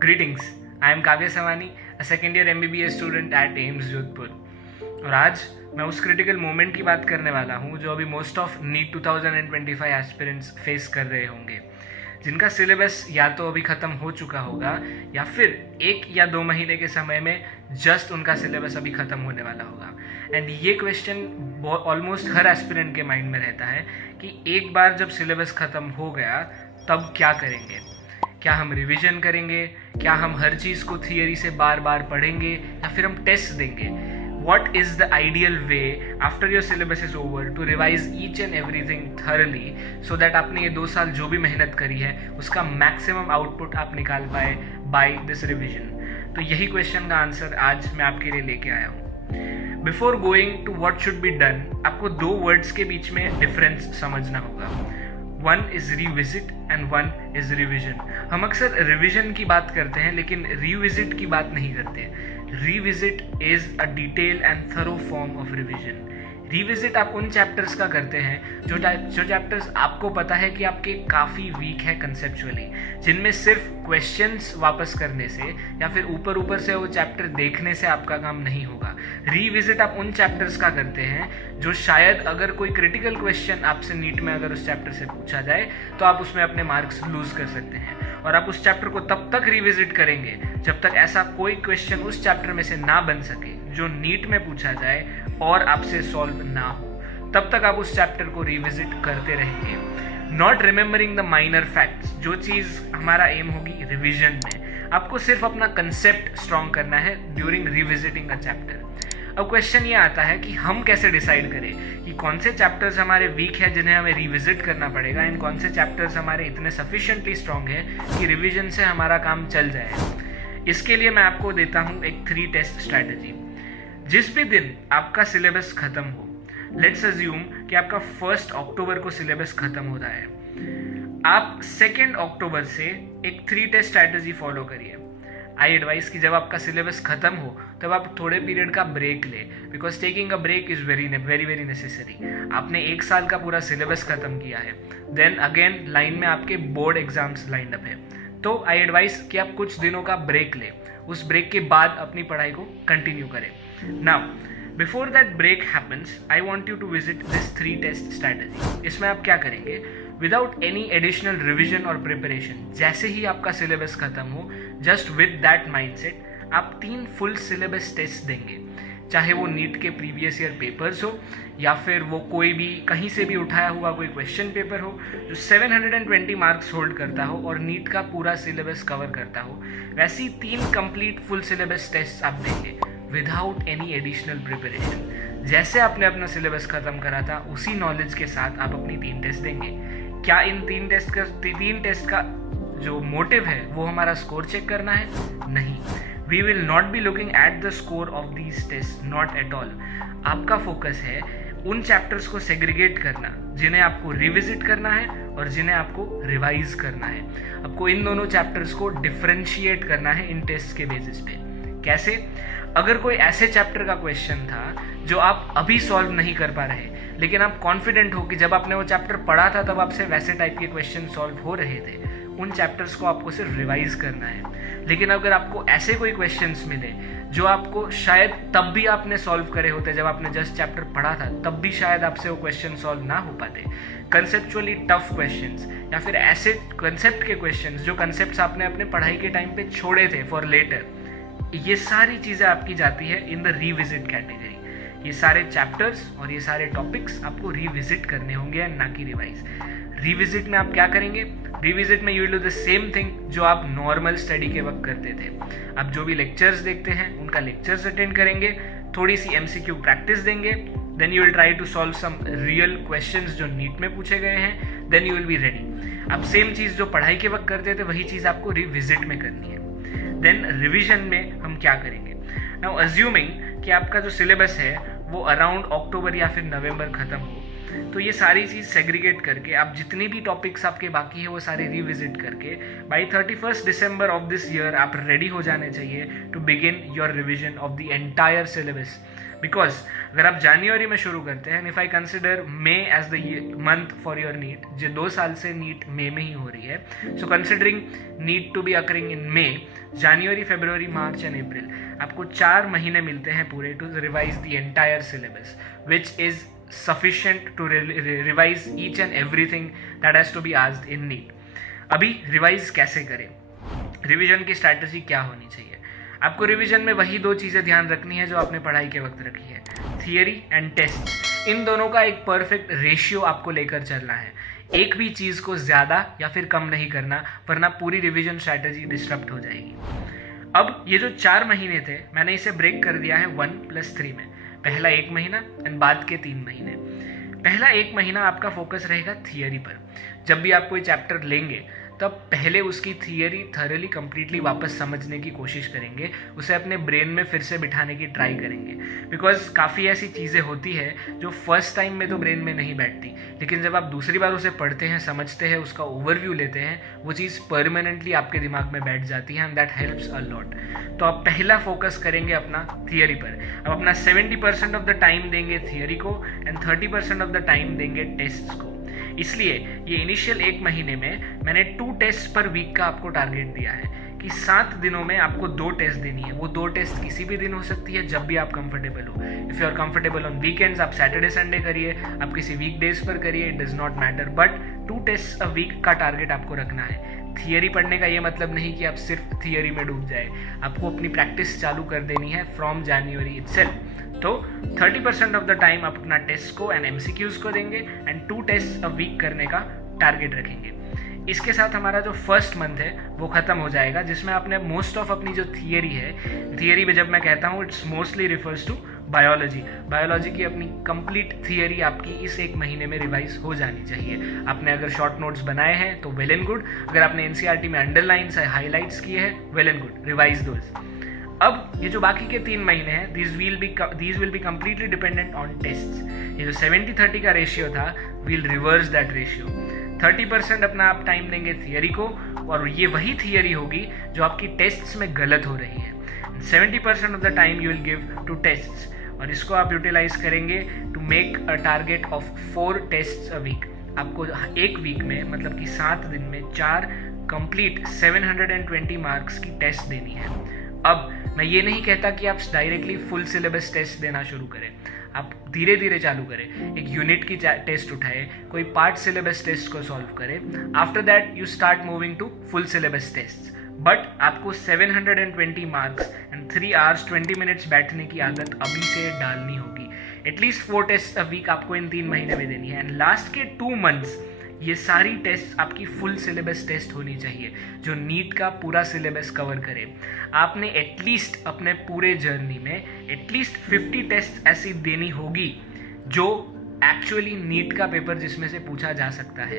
Greetings, I am Kavya Savani, a second year MBBS student at AIIMS Jodhpur. और आज मैं उस क्रिटिकल मोमेंट की बात करने वाला हूँ जो अभी most of NEET 2025 aspirants face कर रहे होंगे, जिनका सिलेबस या तो अभी ख़त्म हो चुका होगा या फिर 1 या 2 महीने के समय में जस्ट उनका सिलेबस अभी ख़त्म होने वाला होगा। एंड ये क्वेश्चन ऑलमोस्ट हर एस्पिरेंट के माइंड में रहता है कि एक बार जब सिलेबस ख़त्म हो गया तब क्या करेंगे। क्या हम रिवीजन करेंगे, क्या हम हर चीज़ को थियरी से बार बार पढ़ेंगे या फिर हम टेस्ट देंगे। What is the ideal way after your syllabus is over to revise each and everything thoroughly so that आपने ये 2 साल जो भी मेहनत करी है उसका मैक्सिमम आउटपुट आप निकाल पाए बाय दिस रिविजन। तो यही क्वेश्चन का आंसर आज मैं आपके लिए लेके आया हूँ। Before going to what should be done, आपको 2 वर्ड्स के बीच में डिफरेंस समझना होगा। One is revisit and one is revision. हम अक्सर रिविजन की बात करते हैं लेकिन रीविजिट की बात नहीं करते। Revisit is a detail and thorough form of revision. Revisit आप उन चैप्टर्स का करते हैं जो चैप्टर्स आपको पता है कि आपके काफ़ी वीक है कंसेप्चुअली, जिनमें सिर्फ क्वेश्चंस वापस करने से या फिर ऊपर से वो चैप्टर देखने से आपका काम नहीं होगा। रिविजिट आप उन चैप्टर्स का करते हैं जो शायद अगर कोई क्रिटिकल क्वेश्चन आपसे नीट में अगर उस चैप्टर से पूछा जाए तो आप उसमें अपने मार्क्स लूज कर सकते हैं, और आप उस चैप्टर को तब तक रिविजिट करेंगे जब तक ऐसा कोई क्वेश्चन उस चैप्टर में से ना बन सके जो नीट में पूछा जाए और आपसे सॉल्व ना हो। तब तक आप उस चैप्टर को रिविजिट करते रहेंगे। Not remembering the minor facts, जो चीज़ हमारा एम होगी रिविजन में, आपको सिर्फ अपना कंसेप्ट स्ट्रॉन्ग करना है ड्यूरिंग रिविजिटिंग अ चैप्टर। अब क्वेश्चन ये आता है कि हम कैसे डिसाइड करें कि कौन से चैप्टर्स हमारे वीक है जिन्हें हमें रिविजिट करना पड़ेगा, एंड कौन से चैप्टर्स हमारे इतने सफिशिएंटली स्ट्रॉन्ग है कि रिविजन से हमारा काम चल जाए। इसके लिए मैं आपको देता हूँ एक 3 टेस्ट स्ट्रैटेजी। जिस भी दिन आपका सिलेबस खत्म हो, लेट्स अज्यूम कि आपका 1 अक्टूबर को सिलेबस खत्म हो रहा है, आप 2 अक्टूबर से एक 3 टेस्ट स्ट्रैटेजी फॉलो करिए। आई एडवाइस कि जब आपका सिलेबस खत्म हो तब आप थोड़े पीरियड का ब्रेक ले, because taking a break is very very necessary. आपने 1 साल का पूरा सिलेबस खत्म किया है, देन अगेन लाइन में आपके बोर्ड एग्जाम्स लाइंड अप है, तो आई एडवाइस कि आप कुछ दिनों का ब्रेक ले, उस ब्रेक के बाद अपनी पढ़ाई को कंटिन्यू करें। Now before that break happens, I want you to visit this 3 test strategy. इसमें आप क्या करेंगे, विदाउट एनी एडिशनल रिविजन और प्रिपरेशन, जैसे ही आपका सिलेबस खत्म हो, जस्ट विद दैट माइंडसेट आप 3 फुल सिलेबस टेस्ट देंगे। चाहे वो नीट के प्रीवियस ईयर पेपर्स हो या फिर वो कोई भी कहीं से भी उठाया हुआ कोई क्वेश्चन पेपर हो जो 720 मार्क्स होल्ड करता हो और नीट का पूरा सिलेबस कवर करता हो, वैसी 3 कंप्लीट फुल सिलेबस टेस्ट आप देंगे विदाउट एनी एडिशनल प्रिपरेशन। जैसे आपने अपना सिलेबस खत्म करा था उसी नॉलेज के साथ आप अपनी 3 टेस्ट देंगे। क्या इन 3 टेस्ट का जो मोटिव है वो हमारा स्कोर चेक करना है? नहीं। We will not be looking at the score of these test, not at all. आपका फोकस है उन चैप्टर्स को सेग्रीगेट करना जिन्हें आपको रिविजिट करना है और जिन्हें आपको रिवाइज करना है। आपको इन दोनों चैप्टर्स को डिफ्रेंशिएट करना है इन टेस्ट के बेसिस पे। कैसे? अगर कोई ऐसे चैप्टर का क्वेश्चन था जो आप अभी सॉल्व नहीं कर पा रहे, लेकिन आप कॉन्फिडेंट हो कि जब आपने वो चैप्टर पढ़ा था तब आपसे वैसे टाइप के क्वेश्चन सॉल्व हो रहे थे, उन चैप्टर्स को आपको सिर्फ रिवाइज करना है। लेकिन अगर आपको ऐसे कोई क्वेश्चंस मिले जो आपको शायद तब भी आपने सॉल्व करे होते जब आपने जस्ट चैप्टर पढ़ा था, तब भी शायद आपसे वो क्वेश्चन सॉल्व ना हो पाते, कंसेप्चुअली टफ क्वेश्चंस या फिर ऐसे कंसेप्ट के क्वेश्चंस जो कंसेप्ट्स आपने अपने पढ़ाई के टाइम पे छोड़े थे फॉर लेटर, ये सारी चीज़ें आपकी जाती है इन द रिविजिट कैटेगरी। ये सारे चैप्टर्स और ये सारे टॉपिक्स आपको रिविजिट करने होंगे, ना कि रिवाइज। रिविजिट में आप क्या करेंगे? रिविजिट में you will do the same thing जो आप नॉर्मल स्टडी के वक्त करते थे। आप जो भी लेक्चर्स देखते हैं उनका लेक्चर्स अटेंड करेंगे, थोड़ी सी MCQ प्रैक्टिस देंगे, then you will try to solve some real questions जो नीट में पूछे गए हैं, then you will be ready. आप सेम चीज़ जो पढ़ाई के वक्त करते थे वही चीज़ आपको रिविजिट में करनी है। देन रिविजन में हम क्या करेंगे? नाउ अज्यूमिंग कि आपका जो सिलेबस है वो अराउंड अक्टूबर या फिर नवंबर खत्म हो, तो ये सारी चीज़ सेग्रीगेट करके आप जितने भी टॉपिक्स आपके बाकी है वो सारे रिविजिट करके by 31 December of this year आप रेडी हो जाने चाहिए to begin your revision of the entire syllabus. Because अगर आप जनवरी में शुरू करते हैं, if I consider May as the month for your NEET, जो 2 साल से नीट मे में ही हो रही है, so considering NEET to be occurring in May, January, February, March and April, आपको 4 महीने मिलते हैं पूरे to revise the entire syllabus, which is sufficient to revise each and everything that has to be asked in NEET. अभी revise कैसे करें, revision की strategy क्या होनी चाहिए? आपको रिवीजन में वही 2 चीज़ें ध्यान रखनी है जो आपने पढ़ाई के वक्त रखी है, थियरी एंड टेस्ट। इन दोनों का एक परफेक्ट रेशियो आपको लेकर चलना है, एक भी चीज़ को ज़्यादा या फिर कम नहीं करना, वरना पूरी रिवीजन स्ट्रैटेजी डिस्टर्ब हो जाएगी। अब ये जो 4 महीने थे, मैंने इसे ब्रेक कर दिया है 1+3 में। पहला 1 महीना एंड बाद के 3 महीने। पहला 1 महीना आपका फोकस रहेगा थियरी पर। जब भी आप कोई चैप्टर लेंगे तब पहले उसकी थियरी थॉरली कंप्लीटली वापस समझने की कोशिश करेंगे, उसे अपने ब्रेन में फिर से बिठाने की ट्राई करेंगे, बिकॉज काफ़ी ऐसी चीज़ें होती है जो फर्स्ट टाइम में तो ब्रेन में नहीं बैठती, लेकिन जब आप दूसरी बार उसे पढ़ते हैं, समझते हैं, उसका ओवरव्यू लेते हैं, वो चीज़ परमानेंटली आपके दिमाग में बैठ जाती है and that helps a lot. तो आप पहला फोकस करेंगे अपना थियरी पर। अब अपना 70% ऑफ द टाइम देंगे थियरी को एंड 30% ऑफ द टाइम देंगे टेस्ट्स को। इसलिए ये इनिशियल 1 महीने में मैंने 2 टेस्ट पर वीक का आपको टारगेट दिया है कि 7 दिनों में आपको 2 टेस्ट देनी है। वो 2 टेस्ट किसी भी दिन हो सकती है, जब भी आप कंफर्टेबल हो। If you are comfortable on weekends, आप सैटरडे संडे करिए, आप किसी वीकडेज पर करिए, it does not matter, but 2 test a week का टारगेट आपको रखना है। थियरी पढ़ने का ये मतलब नहीं कि आप सिर्फ थियरी में डूब जाए, आपको अपनी प्रैक्टिस चालू कर देनी है फ्रॉम जनवरी इटसेल्फ। तो 30% ऑफ द टाइम आप अपना टेस्ट को एंड एमसीक्यूज को देंगे एंड 2 टेस्ट अ वीक करने का टारगेट रखेंगे। इसके साथ हमारा जो फर्स्ट मंथ है वो ख़त्म हो जाएगा, जिसमें आपने मोस्ट ऑफ अपनी जो थियरी है, थियरी में जब मैं कहता हूँ it's mostly refers to biology की अपनी कंप्लीट थियरी आपकी इस 1 महीने में रिवाइज हो जानी चाहिए। आपने अगर शॉर्ट नोट्स बनाए हैं तो वेल एंड गुड, अगर आपने एनसीईआरटी में अंडरलाइंस हाईलाइट्स किए हैं, well and good, revise those. अब ये जो बाकी के 3 महीने हैं, these will be completely dependent on test. ये जो 70-30 का रेशियो था, वील रिवर्स दैट रेशियो। 30% अपना आप टाइम देंगे थियरी को, और ये वही थियरी होगी जो आपकी टेस्ट्स में गलत हो रही है। 70% of the time you will give to tests, और इसको आप यूटिलाइज करेंगे to make a target of 4 tests a week. आपको 1 वीक में, मतलब कि 7 दिन में 4 कंप्लीट 720 मार्क्स की टेस्ट देनी है। अब मैं ये नहीं कहता कि आप डायरेक्टली फुल सिलेबस टेस्ट देना शुरू करें, आप धीरे धीरे चालू करें। एक यूनिट की टेस्ट उठाए, कोई पार्ट सिलेबस टेस्ट को सॉल्व करें, after that you start moving to full syllabus test. But आपको 720 मार्क्स एंड 3 hours 20 minutes बैठने की आदत अभी से डालनी होगी। एटलीस्ट 4 टेस्ट अ वीक आपको इन 3 महीने में देनी है, एंड लास्ट के 2 months ये सारी टेस्ट आपकी फुल सिलेबस टेस्ट होनी चाहिए, जो नीट का पूरा सिलेबस कवर करे। आपने एटलीस्ट अपने पूरे जर्नी में एटलीस्ट 50 टेस्ट ऐसी देनी होगी जो एक्चुअली नीट का पेपर जिसमें से पूछा जा सकता है।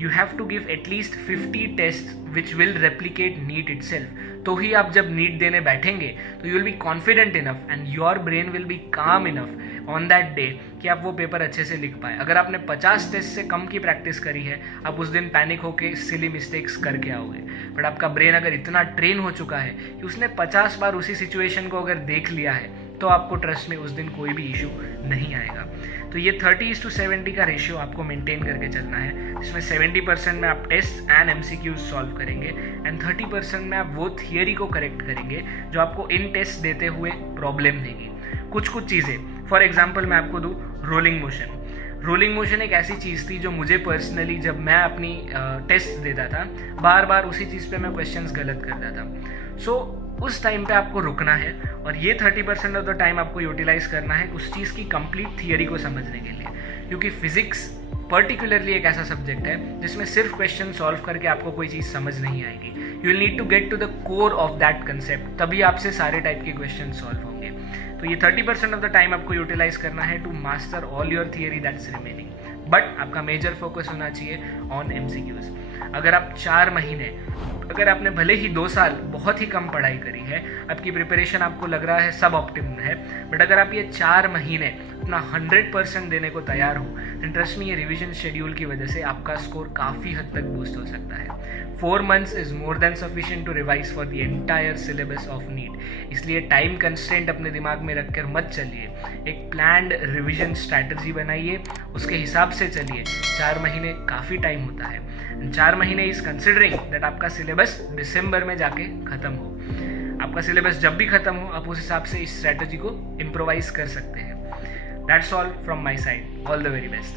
You have to give at least 50 test which will replicate NEET itself. तो ही आप जब नीट देने बैठेंगे तो you will be confident enough and your brain will be calm enough on that day कि आप वो पेपर अच्छे से लिख पाए। अगर आपने 50 टेस्ट से कम की प्रैक्टिस करी है, आप उस दिन पैनिक होके सिली मिस्टेक्स करके आओगे। बट आपका ब्रेन अगर इतना ट्रेन हो चुका है कि उसने 50 बार उसी सिचुएशन को अगर देख लिया है, तो आपको ट्रस्ट में उस दिन कोई भी इशू नहीं आएगा। तो ये 30:70 का रेशियो आपको मेंटेन करके चलना है, जिसमें 70% में आप टेस्ट एंड एमसीक्यूज सॉल्व करेंगे एंड 30% में आप वो थियरी को करेक्ट करेंगे जो आपको इन टेस्ट देते हुए प्रॉब्लम देगी। कुछ चीज़ें, फॉर एग्जाम्पल मैं आपको दूँ रोलिंग मोशन एक ऐसी चीज़ थी जो मुझे पर्सनली, जब मैं अपनी टेस्ट देता था, बार बार उसी चीज़ पे मैं क्वेश्चंस गलत करता था। सो उस टाइम पे आपको रुकना है और ये 30% ऑफ द टाइम आपको यूटिलाइज करना है उस चीज़ की कंप्लीट थियरी को समझने के लिए, क्योंकि फिजिक्स पर्टिकुलरली एक ऐसा सब्जेक्ट है जिसमें सिर्फ क्वेश्चन सॉल्व करके आपको कोई चीज़ समझ नहीं आएगी। You will need to get to the core of that concept, तभी आपसे सारे टाइप के क्वेश्चन सॉल्व होंगे। तो ये 30% ऑफ द टाइम आपको यूटिलाइज करना है to master all your theory that's remaining, but आपका मेजर फोकस होना चाहिए ऑन एमसीक्यूज। अगर आप 4 महीने, अगर आपने भले ही 2 साल बहुत ही कम पढ़ाई करी है, आपकी प्रिपरेशन आपको लग रहा है सब ऑप्टिमम है, बट अगर आप ये 4 महीने अपना 100% देने को तैयार हो, एंड ट्रस्ट मी, ये रिविजन शेड्यूल की वजह से आपका स्कोर काफ़ी हद तक बूस्ट हो सकता है। 4 months is more than sufficient to revise for the entire syllabus of NEET. इसलिए टाइम कंस्ट्रेंट अपने दिमाग में रखकर मत चलिए, एक प्लान्ड रिविजन स्ट्रैटेजी बनाइए, उसके हिसाब से चलिए। 4 महीने काफ़ी टाइम होता है। 4 महीने इज़ कंसिडरिंग दैट आपका सिलेबस दिसंबर में जाके ख़त्म हो। आपका सिलेबस जब भी ख़त्म हो, आप उस हिसाब से इस स्ट्रैटेजी को इम्प्रोवाइज कर सकते हैं। That's all from my side. All the very best.